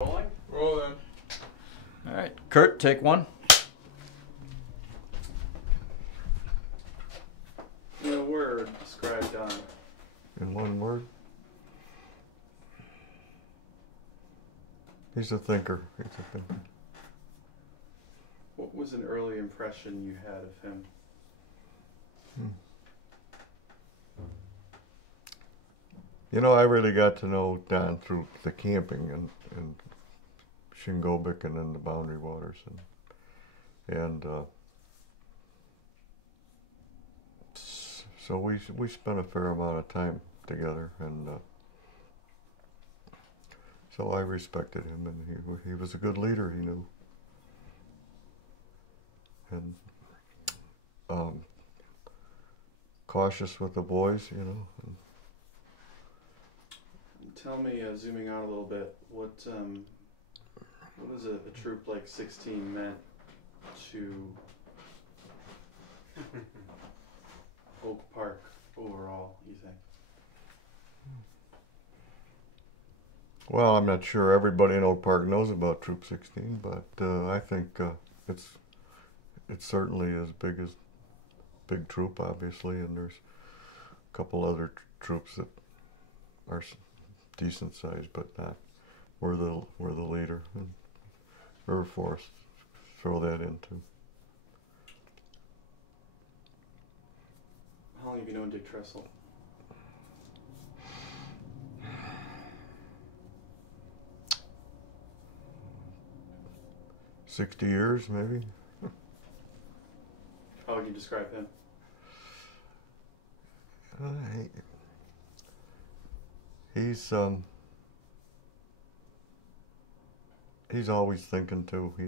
Rolling? Rolling. All right, Curt, take one. In a word, describe Don. In one word? He's a thinker. He's a thinker. What was an early impression you had of him? You know, I really got to know Don through the camping and Shingobic and in the Boundary Waters. And so we spent a fair amount of time together, and so I respected him, and he was a good leader, he knew. And cautious with the boys, you know. Tell me, zooming out a little bit, what does a troop like 16 meant to Oak Park overall, you think? Well, I'm not sure everybody in Oak Park knows about Troop 16, but I think it's certainly as big troop, obviously, and there's a couple other troops that are decent size, but not. We're the leader, and River Forest, throw that in too. How long have you known Dick Tressel? $60 years, maybe. How would you describe him? He's always thinking too. He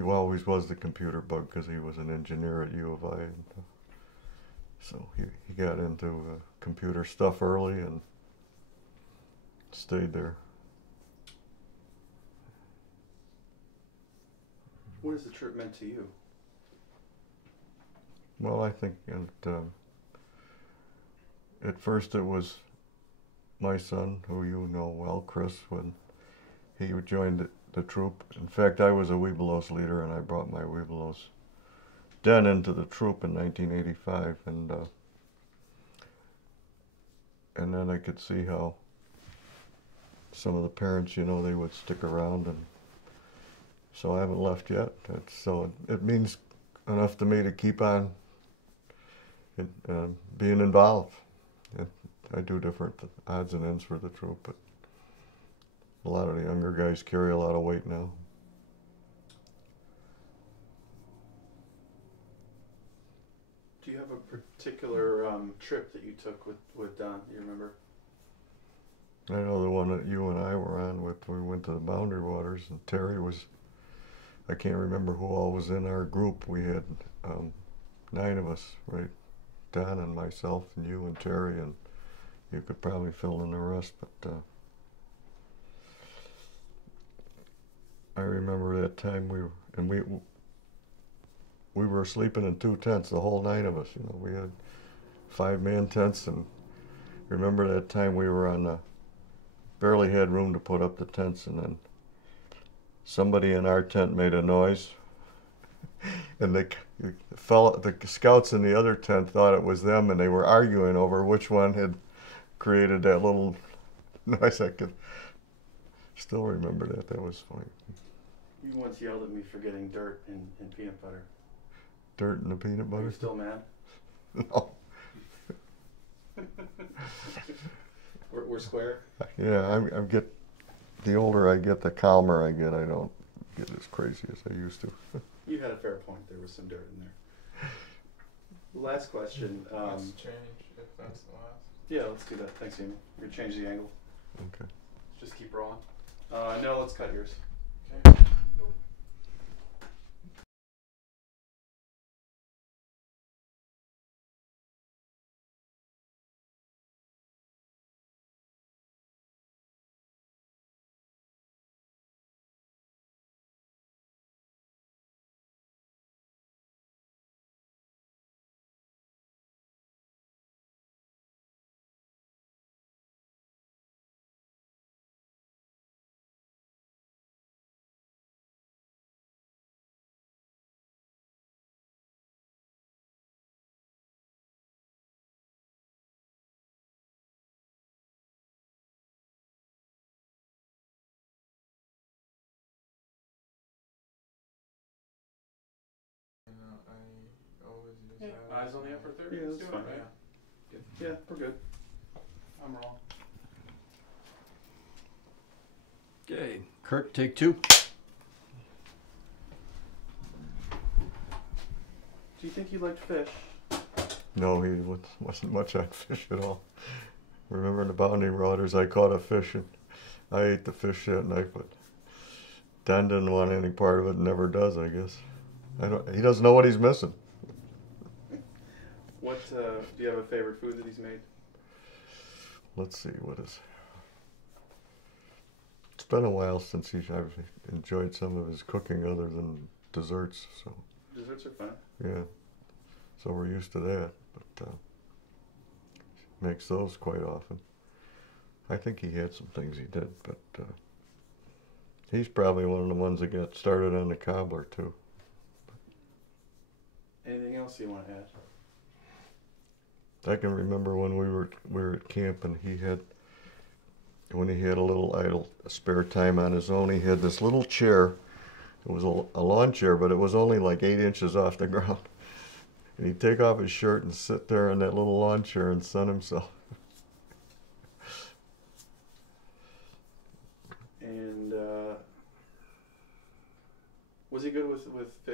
always was the computer bug because he was an engineer at U of I, and so he got into computer stuff early and stayed there. What has the trip meant to you? Well, I think at first it was my son, who you know well, Chris, when he joined the troop. In fact, I was a Webelos leader, and I brought my Webelos den into the troop in 1985, and then I could see how some of the parents, you know, they would stick around, and so I haven't left yet. So it means enough to me to keep on being involved. I do different odds and ends for the troop, but a lot of the younger guys carry a lot of weight now. Do you have a particular trip that you took with Don? Do you remember? I know the one that you and I were on with. We went to the Boundary Waters, and Terry was. I can't remember who all was in our group. We had 9 of us, right? Don and myself and you and Terry, and you could probably fill in the rest, but I remember that time we were sleeping in 2 tents, the whole 9 of us. You know, we had 5-man tents, and remember that time we were barely had room to put up the tents, and then somebody in our tent made a noise, and the scouts in the other tent thought it was them, and they were arguing over which one had created that little noise. I could still remember that. That was funny. You once yelled at me for getting dirt in peanut butter. Dirt in the peanut butter? Are you still mad? No. We're square? Yeah, the older I get, the calmer I get. I don't get as crazy as I used to. You had a fair point. There was some dirt in there. Last question. Let's change if that's the last. Yeah, let's do that. Thanks, Amy. We're going to change the angle. Okay. Just keep rolling. No, let's cut yours. Okay. I always use Yeah. eyes. Eyes on the upper third. Yeah, Let's that's do it, fine. right? Yeah, we're good. I'm wrong. Okay, Curt, take 2. Do you think you liked fish? No, he wasn't much on fish at all. Remember in the bounding waters, I caught a fish and I ate the fish that night, but Don didn't want any part of it and never does, I guess. He doesn't know what he's missing. What, do you have a favorite food that he's made? Let's see, what is... It's been a while since I've enjoyed some of his cooking other than desserts, so Desserts are fun. yeah. So we're used to that, but makes those quite often. I think he had some things he did, but he's probably one of the ones that got started on the cobbler too. Anything else you want to add? I can remember when we were at camp and when he had a little idle spare time on his own, he had this little chair. It was a lawn chair, but it was only like 8 inches off the ground. And he'd take off his shirt and sit there in that little lawn chair and sun himself. And was he good with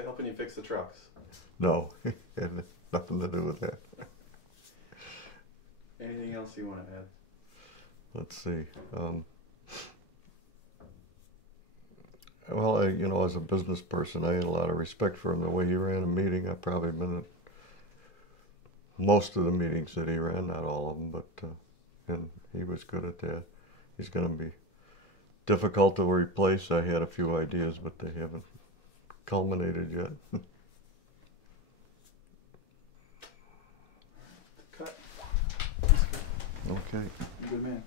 helping you fix the trucks? No, it had nothing to do with that. Anything else you want to add? Let's see. Well, as a business person, I had a lot of respect for him. The way he ran a meeting, I've probably been at most of the meetings that he ran, not all of them, but and he was good at that. He's going to be difficult to replace. I had a few ideas, but they haven't culminated yet. Cut. Okay. Good man.